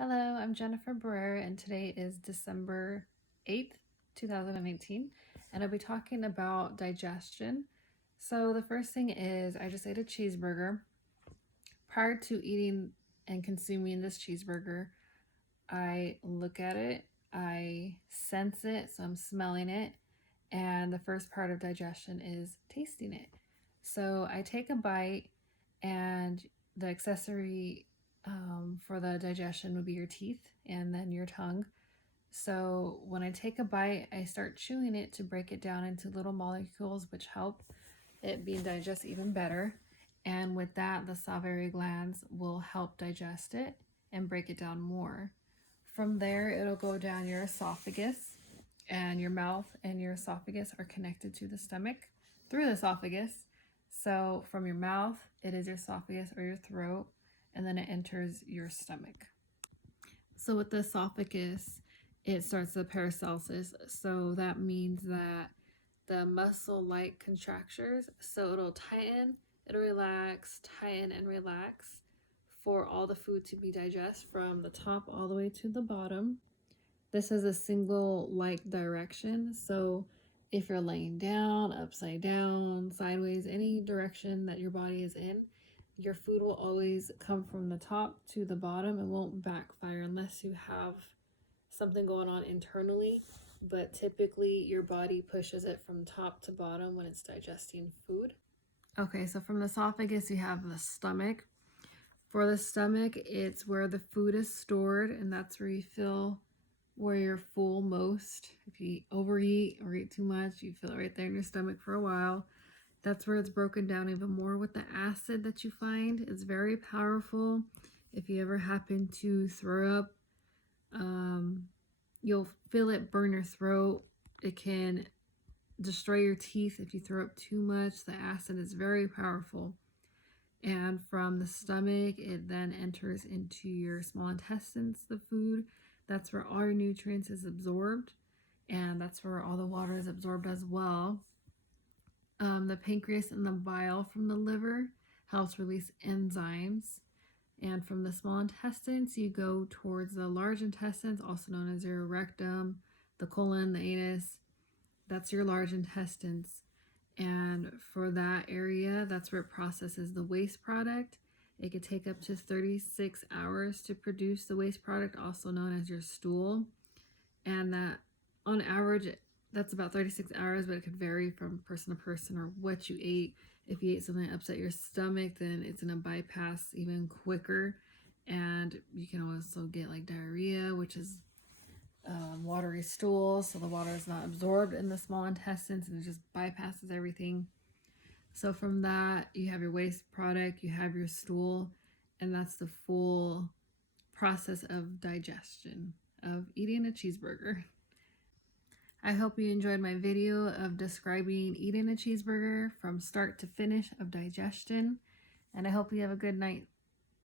Hello, I'm Jennifer Barrera, and today is December 8th, 2018, and I'll be talking about digestion. So, the first thing is, I just ate a cheeseburger. Prior to eating and consuming this cheeseburger, I look at it, I sense it, so I'm smelling it, and the first part of digestion is tasting it. So, I take a bite, and the accessory for the digestion would be your teeth and then your tongue. So when I take a bite, I start chewing it to break it down into little molecules, which help it being digested even better. And with that, the salivary glands will help digest it and break it down more. From there, it'll go down your esophagus, and your mouth and your esophagus are connected to the stomach through the esophagus. So from your mouth, it is your esophagus or your throat, and then it enters your stomach. So with the esophagus, it starts the paracelsus. So that means that the muscle-like contractures, so it'll tighten, it'll relax, tighten, and relax for all the food to be digested from the top all the way to the bottom. This is a single like direction. So if you're laying down, upside down, sideways, any direction that your body is in, your food will always come from the top to the bottom. It won't backfire unless you have something going on internally, but typically your body pushes it from top to bottom when it's digesting food. Okay, so from the esophagus, you have the stomach. For the stomach, it's where the food is stored, and that's where you feel where you're full most. If you overeat or eat too much, you feel it right there in your stomach for a while. That's where it's broken down even more with the acid that you find. It's very powerful. If you ever happen to throw up, you'll feel it burn your throat. It can destroy your teeth if you throw up too much. The acid is very powerful. And from the stomach, it then enters into your small intestines, the food. That's where all your nutrients is absorbed, and that's where all the water is absorbed as well. The pancreas and the bile from the liver helps release enzymes. And from the small intestines, you go towards the large intestines, also known as your rectum, the colon, the anus. That's your large intestines. And for that area, that's where it processes the waste product. It could take up to 36 hours to produce the waste product, also known as your stool. And that, on average, that's about 36 hours, but it could vary from person to person or what you ate. If you ate something that upset your stomach, then it's going to bypass even quicker. And you can also get like diarrhea, which is watery stool, so the water is not absorbed in the small intestines and it just bypasses everything. So from that, you have your waste product, you have your stool, and that's the full process of digestion of eating a cheeseburger. I hope you enjoyed my video of describing eating a cheeseburger from start to finish of digestion, and I hope you have a good night.